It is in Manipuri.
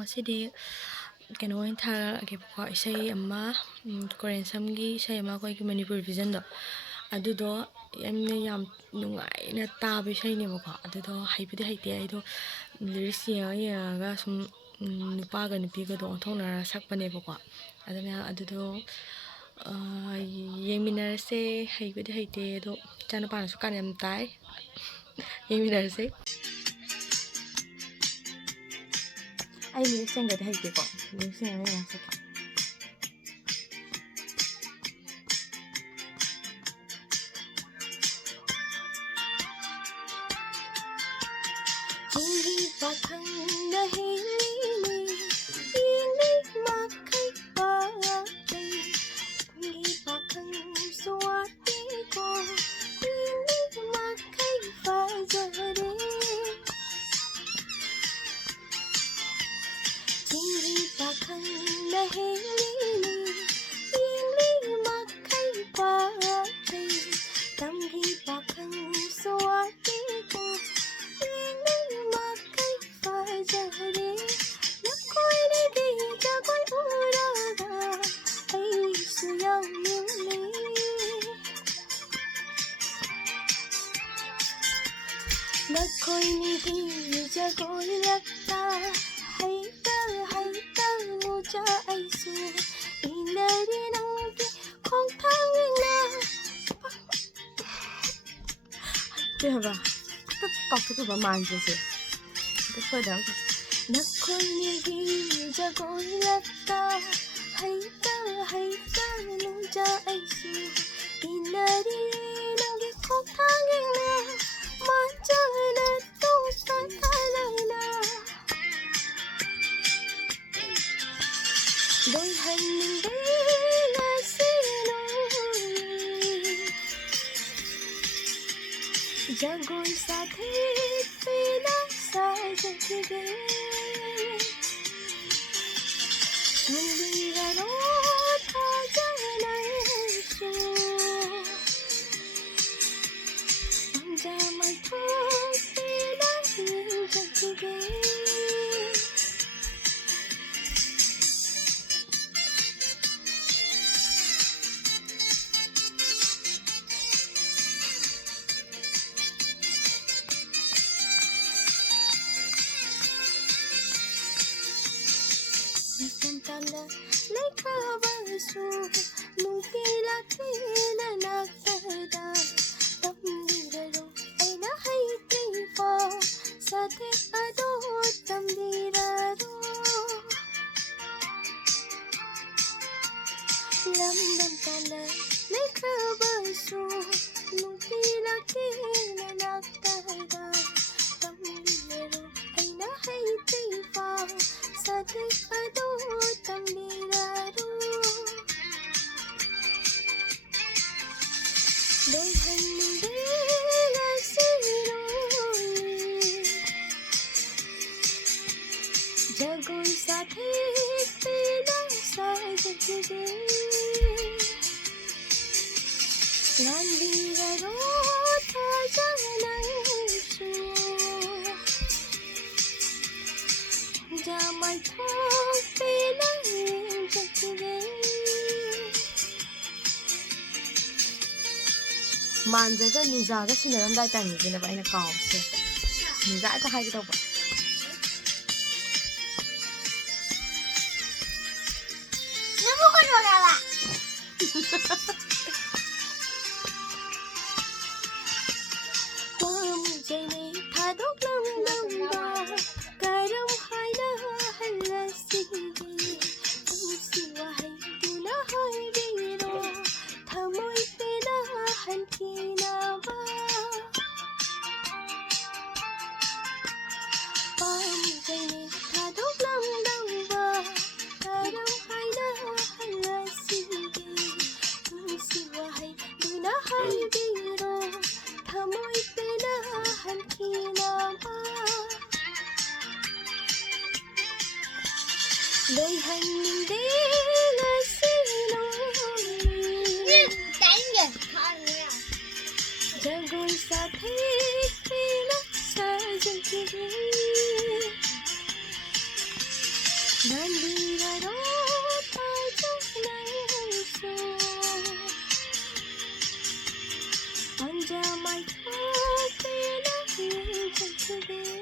ꯉꯁꯤꯗꯤ ꯀꯩꯅꯣ ꯑꯣꯏꯅ ꯊꯥꯔꯛꯑꯒꯦꯕꯀꯣ ꯏꯁꯩ ꯑꯃ ꯀꯣꯔꯤꯌꯟ ꯁꯝꯒꯤ ꯏꯁꯩ ꯑꯃ ꯑꯩꯈꯣꯏꯒꯤ ꯃꯅꯤꯄꯨꯔ ꯚꯤꯖꯟꯗꯣ ꯑꯗꯨꯗꯣ ꯌꯥꯝ ꯅꯨꯡꯉꯥꯏꯅ ꯇꯥꯕ ꯏꯁꯩꯅꯦꯕꯀꯣ ꯑꯗꯨꯗꯣ ꯍꯩꯕꯨꯗꯤ ꯍꯩꯇꯦ ꯑꯩꯗꯣ ꯂꯤꯔꯤꯛꯁ ꯌꯦꯡꯉꯒ ꯁꯨꯝ ꯅꯨꯄꯥꯒ ꯅꯨꯄꯤꯒꯗꯣ ꯑꯣꯟꯊꯣꯛꯅꯔ ꯁꯛꯄꯅꯦꯕꯀோ ꯑꯗꯨꯅ ꯑꯗꯨꯗꯣ ꯌꯦꯡꯃꯤꯟꯅꯔꯁꯦ ꯍꯩꯕꯨꯗꯤ ꯍꯩꯇꯦ ꯑꯗꯣ ꯏꯆꯥꯅꯨꯄꯥꯅꯁꯨ ꯀꯥꯟ ꯌꯥꯝ ꯇꯥꯏ ꯌꯦꯡꯃꯤꯟꯅꯔꯁꯦ ꯑꯩ ꯂꯤꯔꯤꯛꯁ ꯌꯦꯡꯒꯗꯤ ꯍꯩꯇꯦꯀꯣ ꯂꯤꯔꯤꯛꯁ ꯌꯦꯡꯉꯒ ꯁꯛꯀꯦ ꯆꯤꯡꯒꯤ ꯄꯥꯈꯪꯅ ꯍꯦꯜꯂꯤꯅꯦ ꯌꯦꯡꯂꯤ ꯃꯈꯩ ꯄꯥꯛꯂꯩ ꯆꯤꯡꯒꯤ ꯄꯥꯈꯪꯁꯨ ꯋꯥꯠꯇꯦꯀꯣ ꯌꯦꯡꯂꯤ ꯃꯈꯩ ꯐꯖꯔꯦ ꯆꯤꯡꯒꯤ ꯄꯥꯈꯪꯅ ꯍꯦꯜꯂꯤꯅꯦ ꯌꯦꯡꯂꯤ ꯃꯈꯩ ꯄꯥꯛꯂꯩ ꯇꯝꯒꯤ ꯄꯥꯈꯪꯁꯨ ꯋꯥꯠꯇꯦꯀꯣ ꯐꯖꯔꯦ ꯅꯈꯣꯏꯗꯒꯤ ꯖꯒꯣꯏ ꯎꯔꯒ ꯑꯩꯁꯨ ꯌꯥꯎꯅꯤꯡꯂꯦ ꯅꯈꯣꯏꯅꯤꯒꯤ ꯖꯒꯣꯏꯂꯛꯇ ꯍꯩꯇ ꯃꯨꯖꯥ ꯑꯩꯁꯨ ꯏꯟꯅꯔꯦ ꯅꯪꯒꯤ ꯈꯣꯡꯊꯥꯡ ꯌꯦꯡꯅ ꯍꯩꯇꯦ ꯍꯥꯏꯕ ꯀꯥꯎꯊꯣꯛꯈꯤꯕ ꯃꯥꯟꯖꯁꯦ ꯅꯈꯣꯏꯅꯤꯒꯤ ꯖꯒꯣꯏꯂꯛꯇ ꯍꯩꯇ ꯃꯨꯖꯥ ꯑꯩꯁꯨ ꯏꯟꯅꯔꯦ ꯅꯪꯒꯤ ꯈꯣꯡꯊꯥꯡ ꯌꯦꯡꯅ ꯃꯥꯟꯖꯅ ꯇꯣꯡꯇꯅ ꯂꯣꯏꯍꯟꯅꯤꯡꯗꯦ ꯉꯁꯤ जगोई साथी तेरा साजगे संदीगरो था जनसु पंजामा थो तेरा जगगे लेखाबसु नुंति लाखिना नाक्तदा तम्दिरलो ऐना हैत्रिफा साथे अदो तम्दिरलो लम तला लेखाबसु नुंति लाखिना नाक्तदा तम्दिरलो ऐना हैत्रिफा साथे अदो तम्दिरलो लोहन्निंदे जगोई साथे तेरा साजगे लांदीगरो था जनसु जामाई थो तेरा जगगे मानजगा निजागा सिनरमदाय टाइमजेनेबा अꯩꯅ कावसे निजागा हाइगे तौबा नमो कोरोलावा पामजेने थादोक्लमलम्बा करम हाइना हल्लसिगे तुमसी वाहै दुना हाइबिरो थमोइ पेना हन्किनाबा पामजेने थादोक्लमलम्बा करम हाइना हल्लसिगे तुमसी वाहै दुना हाइबिरो थमोइ पेना हन्किनाबा लोहन्निंदे जगोई साथे तेरा साजगे ꯅꯟದಿꯔꯔꯣ ꯇꯥꯏꯖꯅꯩꯁꯨ 언제 마이토 때나 예전에